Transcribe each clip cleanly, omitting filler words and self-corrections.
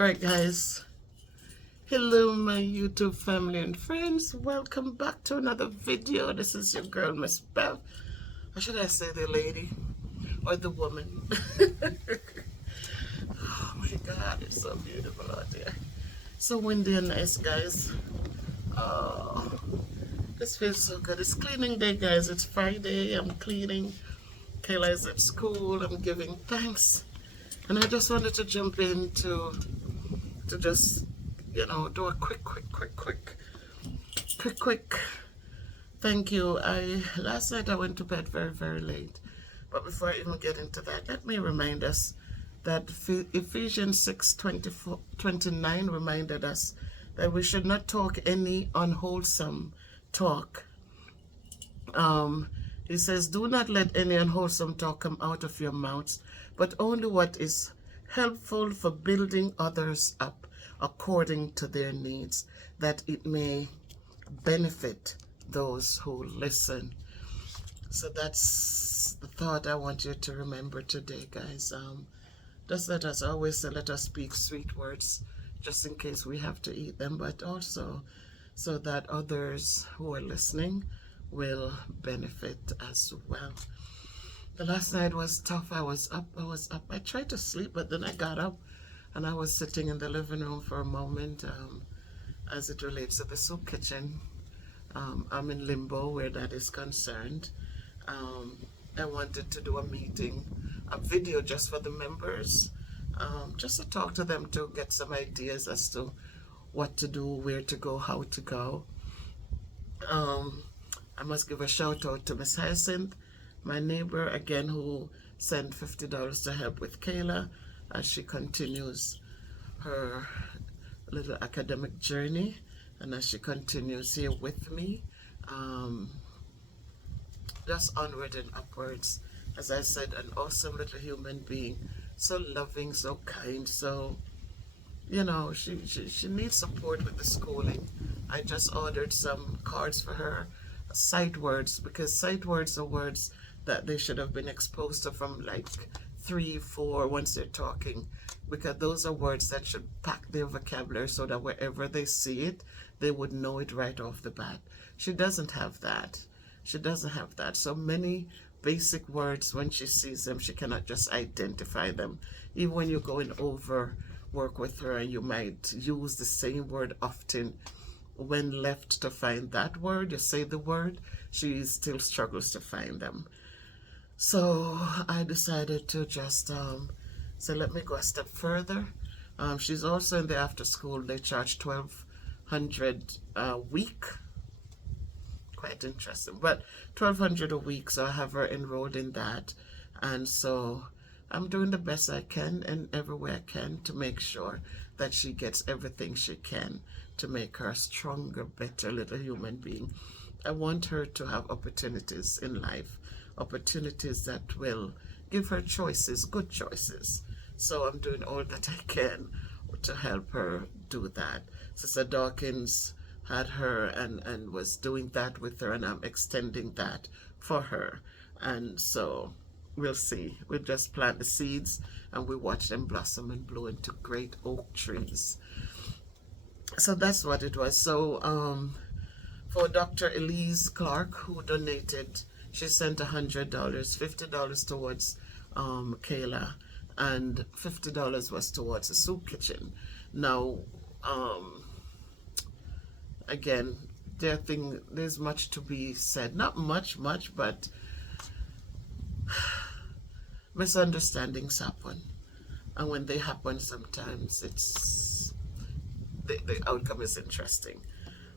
Alright guys, hello my YouTube family and friends, welcome back to another video. This is your girl Miss Bev, or should I say the lady or the woman? Oh my god, it's so beautiful out here. So windy and nice guys. Oh, this feels so good. It's cleaning day guys, it's Friday, I'm cleaning. Kayla is at school, I'm giving thanks. And I just wanted to jump in to just, do a quick thank you. Last night I went to bed very late, but before I even get into that, let me remind us that Ephesians 6:29 reminded us that we should not talk any unwholesome talk. He says, do not let any unwholesome talk come out of your mouths, but only what is helpful for building others up according to their needs, that it may benefit those who listen. So that's the thought I want you to remember today, guys. Just let us always say, let us speak sweet words, just in case we have to eat them, but also so that others who are listening will benefit as well. The last night was tough. I was up. I tried to sleep, but then I got up and I was sitting in the living room for a moment as it relates to the soup kitchen. I'm in limbo where that is concerned. I wanted to do a meeting, a video just for the members, just to talk to them, to get some ideas as to what to do, where to go, how to go. I must give a shout out to Miss Hyacinth, my neighbor, again, who sent $50 to help with Kayla as she continues her little academic journey and as she continues here with me. Just onward and upwards. As I said, an awesome little human being, so loving, so kind, so, she needs support with the schooling. I just ordered some cards for her, sight words, because sight words are words that they should have been exposed to from like 3, 4 once they're talking, because those are words that should pack their vocabulary so that wherever they see it, they would know it right off the bat. She doesn't have that. She doesn't have that. So many basic words, when she sees them, she cannot just identify them. Even when you're going over work with her and you might use the same word often, when left to find that word, you say the word, she still struggles to find them. So I decided to just say, let me go a step further. She's also in the after school. They charge $1,200 a week. Quite interesting, but $1,200 a week. So I have her enrolled in that, and so I'm doing the best I can and every way I can to make sure that she gets everything she can to make her a stronger, better little human being. I want her to have opportunities in life, opportunities that will give her choices, good choices. So I'm doing all that I can to help her do that. Sister Dawkins had her and was doing that with her, and I'm extending that for her. And so we'll see. We'll just plant the seeds and we watch them blossom and blow into great oak trees. So that's what it was. So for Dr. Elise Clark, who donated, she sent $100, $50 towards Kayla, and $50 was towards the soup kitchen. Now, again, there's much to be said. Not much, but misunderstandings happen. And when they happen, sometimes the outcome is interesting.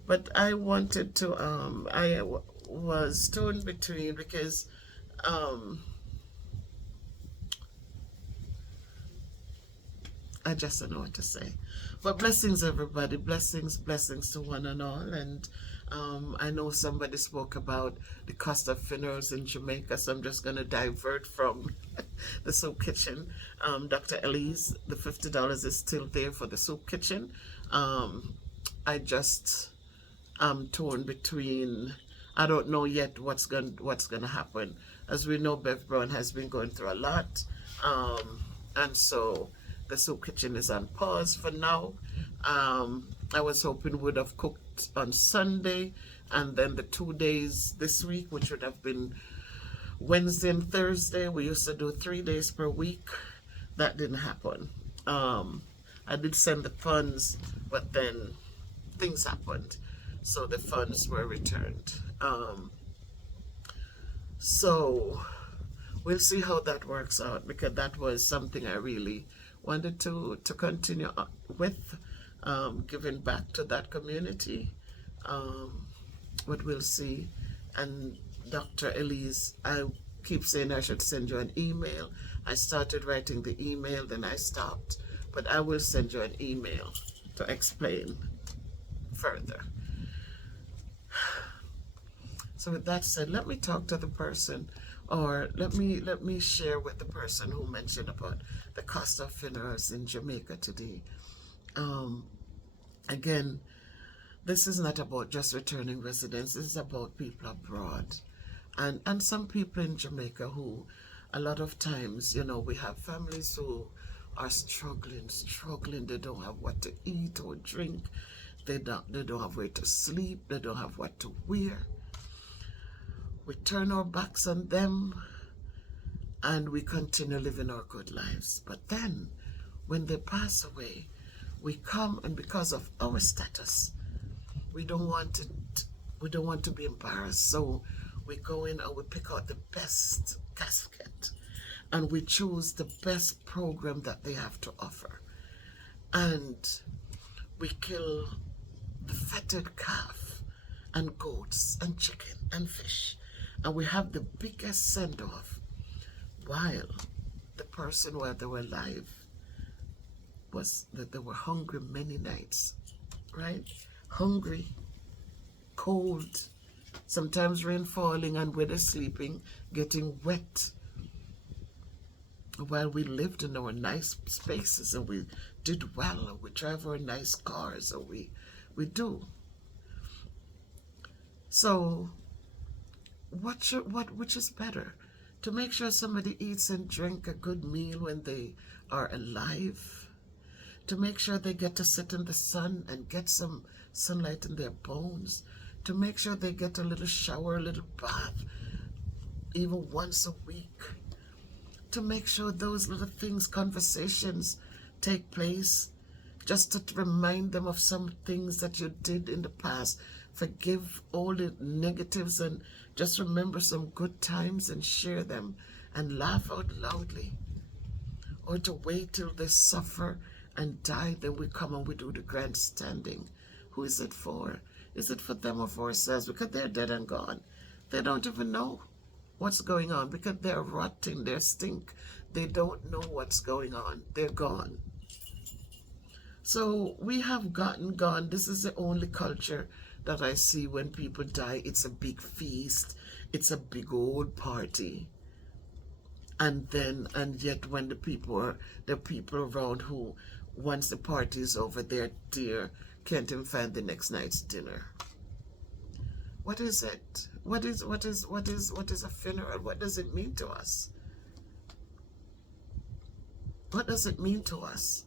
But I wanted to, I was torn between, because I just don't know what to say. But blessings, everybody. Blessings to one and all. And I know somebody spoke about the cost of funerals in Jamaica, so I'm just going to divert from the soup kitchen. Dr. Elise, the $50 is still there for the soup kitchen. I just am torn between, I don't know yet what's going to happen. As we know, Bev Brown has been going through a lot. And so The soup kitchen is on pause for now. I was hoping would have cooked on Sunday, and then the 2 days this week, which would have been Wednesday and Thursday. We used to do 3 days per week. That didn't happen. I did send the funds, but then things happened, so the funds were returned. So we'll see how that works out, because that was something I really wanted to continue with, giving back to that community. But we'll see. And Dr. Elise, I keep saying I should send you an email. I started writing the email, then I stopped. But I will send you an email to explain further. So with that said, let me talk to the person, or let me share with the person who mentioned about the cost of funerals in Jamaica today. Again, this is not about just returning residents. This is about people abroad, and some people in Jamaica who, a lot of times, we have families who are struggling. They don't have what to eat or drink. They don't have where to sleep. They don't have what to wear. We turn our backs on them and we continue living our good lives. But then when they pass away, we come, and because of our status, we don't want to be embarrassed. So we go in and we pick out the best casket, and we choose the best program that they have to offer. And we kill the fatted calf and goats and chicken and fish. And we have the biggest send-off, while the person, while they were alive, was that they were hungry many nights, right? Hungry, cold, sometimes rain falling, and where they're sleeping, getting wet, while we lived in our nice spaces, and we did well, and we drive our nice cars, and we do. So which is better? To make sure somebody eats and drink a good meal when they are alive, to make sure they get to sit in the sun and get some sunlight in their bones, to make sure they get a little shower, a little bath, even once a week, to make sure those little things, conversations take place, just to remind them of some things that you did in the past. Forgive all the negatives and just remember some good times and share them and laugh out loudly. Or to wait till they suffer and die, then we come and we do the grandstanding. Who is it for? Is it for them or for ourselves? Because they're dead and gone. They don't even know what's going on, because they're rotting, they stink. They don't know what's going on. They're gone. So we have gone. This is the only culture that I see when people die. It's a big feast. It's a big old party. And yet when the people around who, once the party is over, they're dear, can't even find the next night's dinner. What is it? What is a funeral? What does it mean to us? What does it mean to us?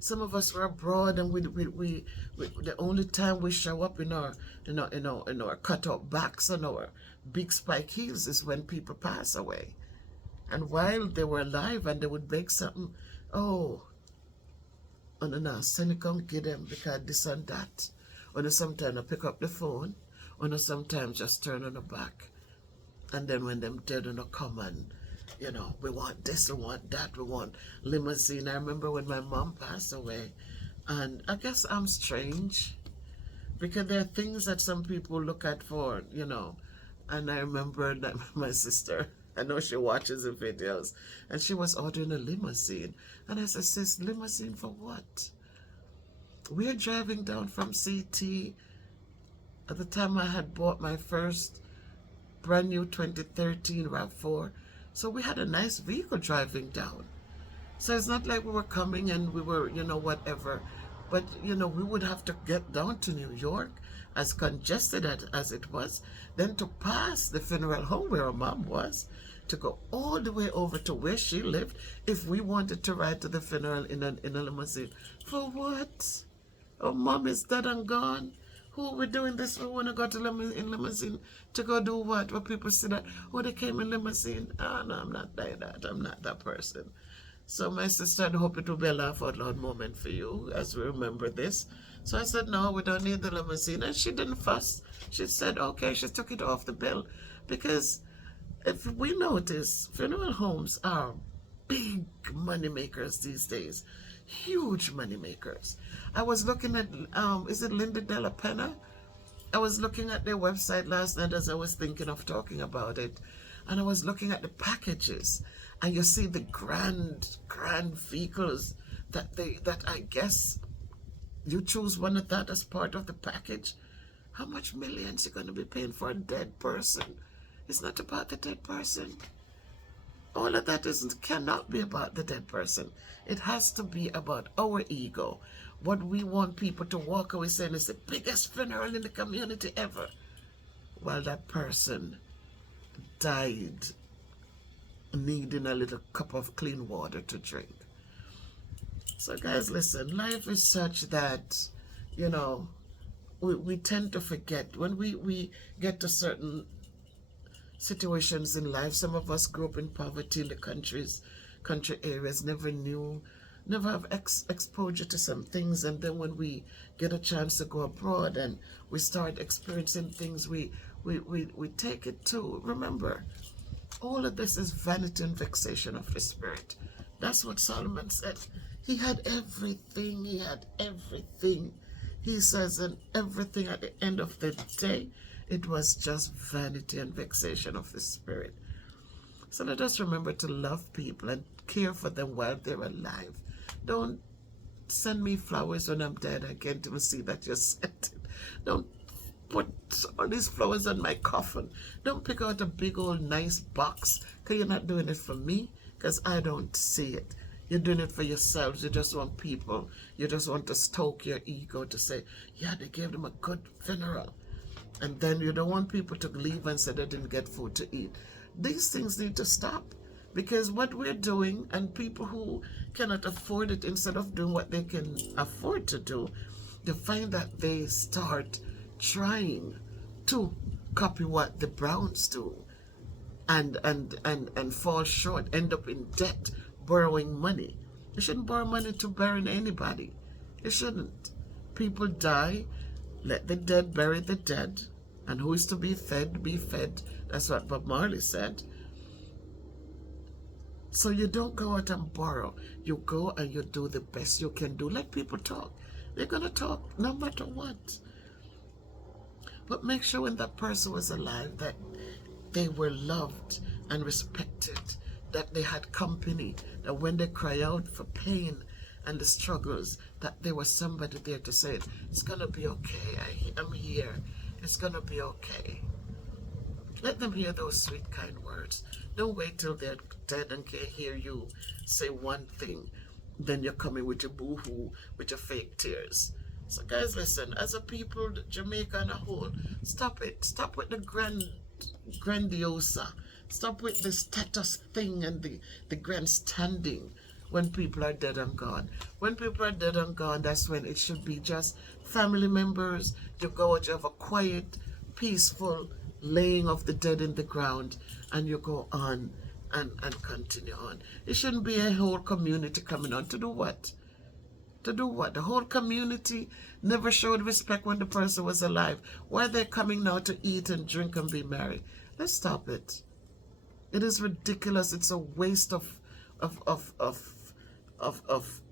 Some of us were abroad, and we the only time we show up in our cut out backs and our big spike heels is when people pass away. And while they were alive and they would bake something, oh, no, send it come get them because this and that. Or sometimes I pick up the phone, or sometimes just turn on the back. And then when them dead come and, we want this, we want that, we want limousine. I remember when my mom passed away, and I guess I'm strange, because there are things that some people look at for, and I remember that my sister, I know she watches the videos, and she was ordering a limousine. And I said, sis, limousine for what? We're driving down from CT. At the time I had bought my first brand new 2013 RAV4. So we had a nice vehicle driving down. So it's not like we were coming and we were, whatever. But, we would have to get down to New York, as congested as it was, then to pass the funeral home where our mom was. to go all the way over to where she lived if we wanted to ride to the funeral in a limousine. For what? Oh, mom is dead and gone. Who are we doing this for? We want to go to in limousine to go do what? Where people say that, oh, they came in limousine. Oh, no, I'm not like that. I'm not that person. So my sister, I hope it will be a laugh out loud moment for you as we remember this. So I said, no, we don't need the limousine. And she didn't fuss. She said, okay, she took it off the bill. Because if we notice, funeral homes are big money makers these days. Huge money makers. I was looking at, is it Linda Della Penna? I was looking at their website last night as I was thinking of talking about it. And I was looking at the packages. And you see the grand vehicles that I guess you choose one of that as part of the package. How much millions you're going to be paying for a dead person? It's not about the dead person. All of that cannot be about the dead person. It has to be about our ego. What we want people to walk away saying is the biggest funeral in the community ever. While that person died needing a little cup of clean water to drink. So guys, listen, life is such that, you know, we tend to forget when we get to certain situations in life. Some of us grew up in poverty in the country areas, never have exposure to some things, and then when we get a chance to go abroad and we start experiencing things, we take it too. Remember, all of this is vanity and vexation of the spirit. That's what Solomon said. He had everything. He had everything. He says, and everything at the end of the day, it was just vanity and vexation of the spirit. So let us remember to love people and care for them while they're alive. Don't send me flowers when I'm dead. I can't even see that you sent it. Don't put all these flowers on my coffin. Don't pick out a big old nice box, because you're not doing it for me, because I don't see it. You're doing it for yourselves. You just want people. You just want to stoke your ego to say, yeah, they gave them a good funeral. And then you don't want people to leave and say they didn't get food to eat. These things need to stop. Because what we're doing, and people who cannot afford it, instead of doing what they can afford to do, they find that they start trying to copy what the Browns do and fall short, end up in debt, borrowing money. You shouldn't borrow money to bury anybody. You shouldn't. People die, let the dead bury the dead, and who is to be fed, be fed. That's what Bob Marley said. So you don't go out and borrow. You go and you do the best you can do. Let people talk. They're going to talk no matter what. But make sure when that person was alive that they were loved and respected, that they had company, that when they cry out for pain and the struggles, that there was somebody there to say, it's going to be okay. I'm here. It's going to be okay. Let them hear those sweet, kind words. Don't wait till they're dead and can't hear you say one thing. Then you're coming with your boo-hoo, with your fake tears. So guys, listen, as a people, Jamaica and a whole, stop it. Stop with the grandiosa. Stop with the status thing and the grandstanding when people are dead and gone. When people are dead and gone, that's when it should be just family members. You go out, you have a quiet, peaceful laying of the dead in the ground, and you go on and continue on. It shouldn't be a whole community coming on. To do what? To do what? The whole community never showed respect when the person was alive. Why are they coming now to eat and drink and be merry? Let's stop it. It is ridiculous. It's a waste of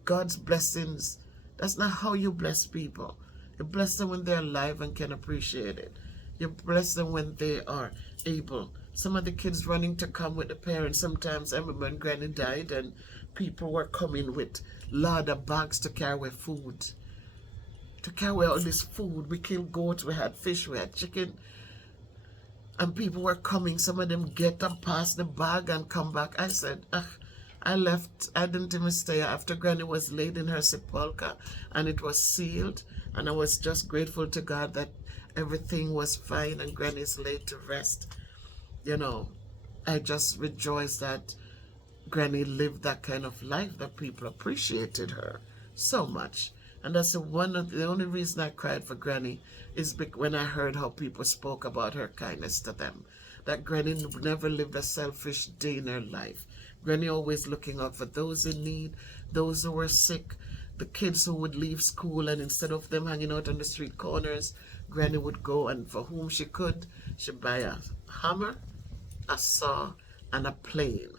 God's blessings. That's not how you bless people. You bless them when they're alive and can appreciate it. You bless them when they are able. Some of the kids running to come with the parents. Sometimes I remember when Granny died and people were coming with larder bags to carry away food. To carry away all this food. We killed goats, we had fish, we had chicken. And people were coming. Some of them get up past the bag and come back. I said, I left. I didn't even stay after Granny was laid in her sepulchre and it was sealed. And I was just grateful to God that everything was fine and Granny's laid to rest. You know, I just rejoice that Granny lived that kind of life, that people appreciated her so much. And that's the only reason I cried for Granny is when I heard how people spoke about her kindness to them. That Granny never lived a selfish day in her life. Granny always looking out for those in need, those who were sick, the kids who would leave school, and instead of them hanging out on the street corners, Granny would go, and for whom she could, she'd buy a hammer, a saw, and a plane.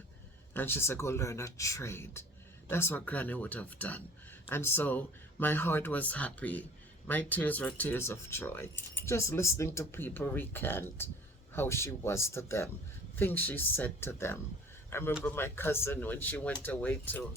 And she said, go learn a trade. That's what Granny would have done. And so my heart was happy. My tears were tears of joy. Just listening to people recant how she was to them, things she said to them. I remember my cousin when she went away to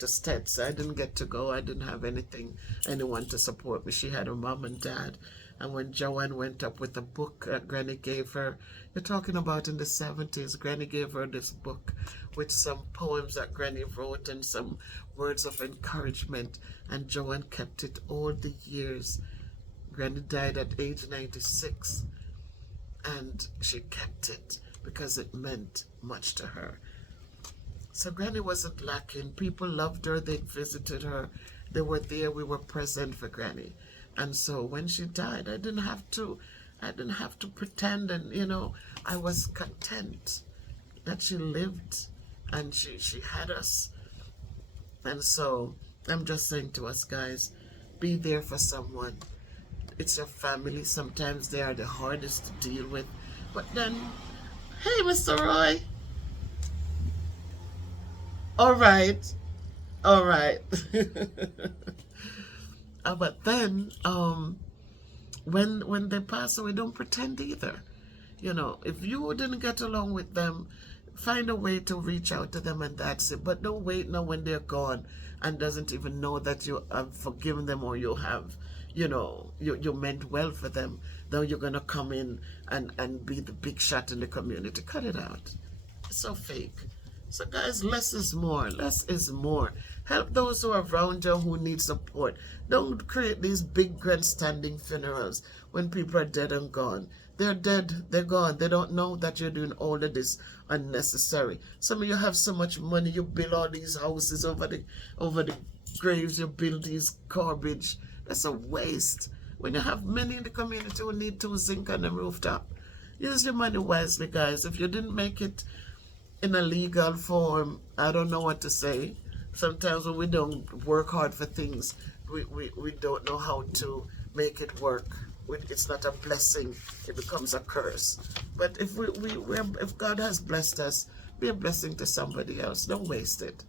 Stets. I didn't get to go. I didn't have anyone to support me. She had her mom and dad. And when Joanne went up with a book Granny gave her, you're talking about in the 70s, Granny gave her this book with some poems that Granny wrote and some words of encouragement. And Joanne kept it all the years. Granny died at age 96. And she kept it because it meant much to her. So Granny wasn't lacking. People loved her. They visited her. They were there. We were present for Granny. And so when she died, I didn't have to pretend. And, I was content that she lived and she had us. And so I'm just saying to us, guys, be there for someone. It's your family. Sometimes they are the hardest to deal with. But then, hey, Mr. Roy. All right. But then, when they pass away, don't pretend either. If you didn't get along with them, find a way to reach out to them, and that's it. But don't wait now when they're gone and doesn't even know that you have forgiven them, or you have, you meant well for them. Now you're going to come in and be the big shot in the community. Cut it out. It's so fake. So guys, less is more. Less is more. Help those who are around you who need support. Don't create these big grandstanding funerals when people are dead and gone. They're dead, they're gone. They don't know that you're doing all of this unnecessary. Some of you have so much money, you build all these houses over the graves, you build these garbage. That's a waste. When you have many in the community who need to zinc on the rooftop, use your money wisely, guys. If you didn't make it in a legal form, I don't know what to say. Sometimes when we don't work hard for things, we don't know how to make it work. It's not a blessing, it becomes a curse. But if God has blessed us, be a blessing to somebody else. Don't waste it.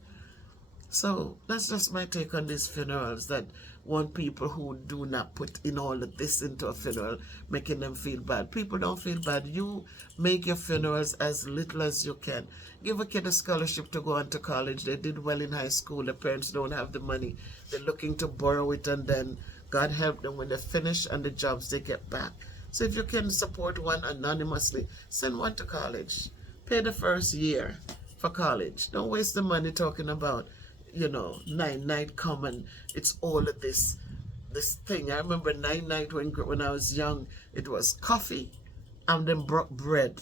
So that's just my take on these funerals, that want people who do not put in all of this into a funeral, making them feel bad. People don't feel bad. You make your funerals as little as you can. Give a kid a scholarship to go on to college. They did well in high school. The parents don't have the money. They're looking to borrow it, and then God help them when they finish and the jobs they get back. So if you can support one anonymously, send one to college. Pay the first year for college. Don't waste the money talking about, night come and it's all of this thing. I remember night when I was young, it was coffee and then bread.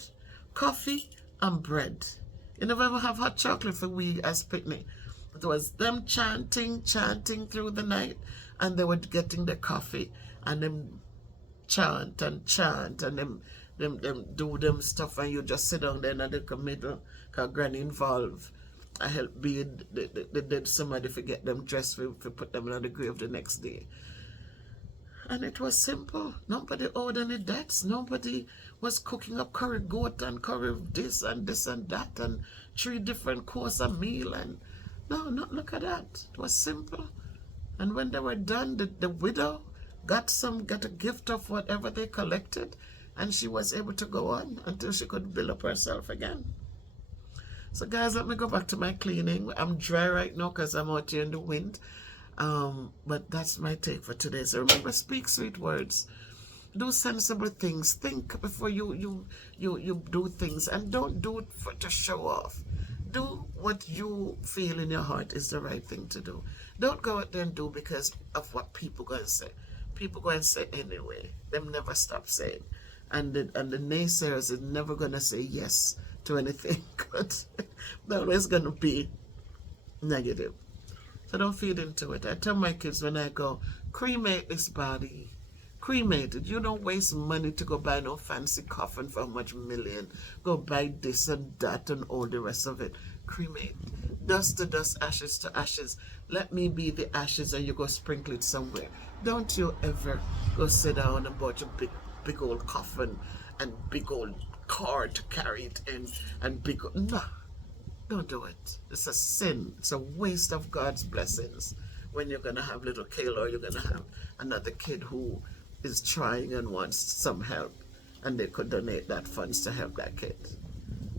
Coffee and bread. You never ever have hot chocolate for we as picnic. It was them chanting through the night, and they were getting the coffee and them chant and them do them stuff, and you just sit down there in the middle, because Granny involved. I helped be the dead somebody to get them dressed for put them in the grave the next day. And it was simple. Nobody owed any debts. Nobody was cooking up curry goat and curry this and that and 3 different course a meal. And no, not look at that. It was simple. And when they were done, the widow got a gift of whatever they collected, and she was able to go on until she could build up herself again. So guys, let me go back to my cleaning. I'm dry right now because I'm out here in the wind. But that's my take for today. So remember, speak sweet words. Do sensible things. Think before you do things, and don't do it to show off. Do what you feel in your heart is the right thing to do. Don't go out there and do because of what people going to say. People going to say anyway. Them never stop saying. And the naysayers is never going to say yes to anything good. They're always going to be negative. So don't feed into it. I tell my kids when I go, cremate this body. Cremate it. You don't waste money to go buy no fancy coffin for how much million. Go buy this and that and all the rest of it. Cremate. Dust to dust, ashes to ashes. Let me be the ashes and you go sprinkle it somewhere. Don't you ever go sit down and bought your big old coffin and big old car to carry it in and big old... No. Don't do it. It's a sin. It's a waste of God's blessings when you're going to have little Kayla or you're going to have another kid who is trying and wants some help and they could donate that funds to help that kid.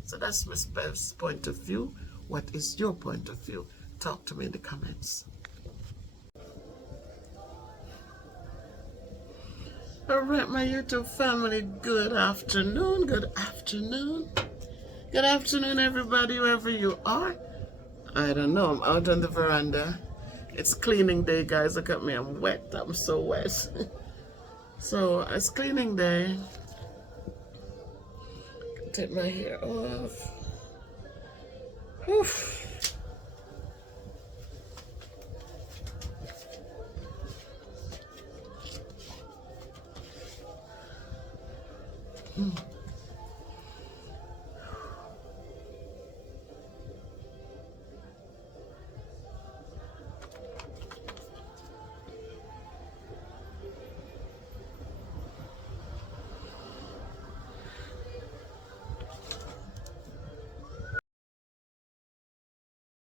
So that's Miss Bev's point of view. What is your point of view? Talk to me in the comments. All right, my YouTube family, good afternoon. Good afternoon. Good afternoon, everybody, wherever you are. I don't know, I'm out on the veranda. It's cleaning day, guys. Look at me, I'm wet. I'm so wet. So, it's cleaning day. Take my hair off. Oof.